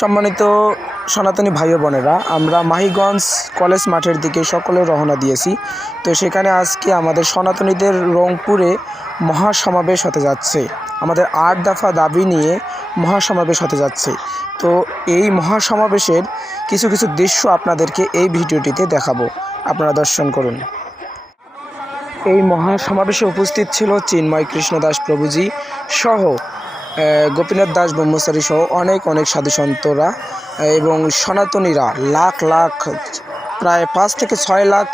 সম্মানিত সনাতনী ভাই বোনেরা, আমরা মাহিগঞ্জ কলেজ মাঠের দিকে সকলে রওনা দিয়েছি। তো সেখানে আজকে আমাদের সনাতনীদের রংপুরে মহাসমাবেশ হতে যাচ্ছে। আমাদের আট দফা দাবি নিয়ে মহাসমাবেশ হতে যাচ্ছে। তো এই মহাসমাবেশের কিছু কিছু দৃশ্য আপনাদেরকে এই ভিডিওটিতে দেখাবো। আপনারা দর্শন করুন। এই মহাসমাবেশে উপস্থিত ছিল চিন্ময় কৃষ্ণদাস প্রভুজি সহ গোপীনাথ দাস, ব্রহ্মচারী সহ অনেক অনেক সাধুসন্তরা এবং সনাতনীরা লাখ লাখ, প্রায় পাঁচ থেকে ছয় লাখ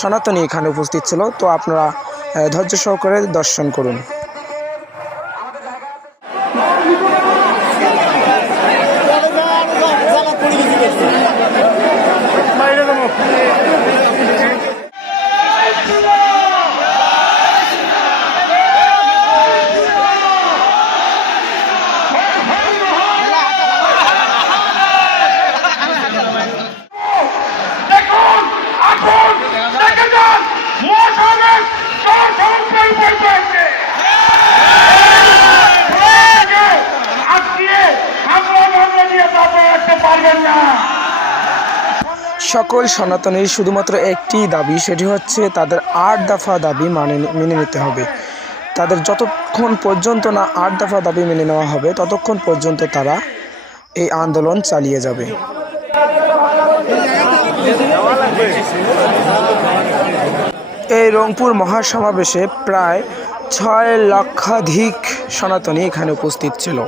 সনাতনী এখানে উপস্থিত ছিল। তো আপনারা ধৈর্য সহকারে দর্শন করুন। সকল সনাতনীর শুধুমাত্র একটি দাবি, সেটি হচ্ছে তাদের আট দফা দাবি মানে মেনে নিতে হবে। তাদের যতক্ষণ পর্যন্ত না আট দফা দাবি মেনে নেওয়া হবে, ততক্ষণ পর্যন্ত তারা এই আন্দোলন চালিয়ে যাবে। এই রংপুর মহাসমাবেশে প্রায় ছয় লক্ষাধিক সনাতনী এখানে উপস্থিত ছিল।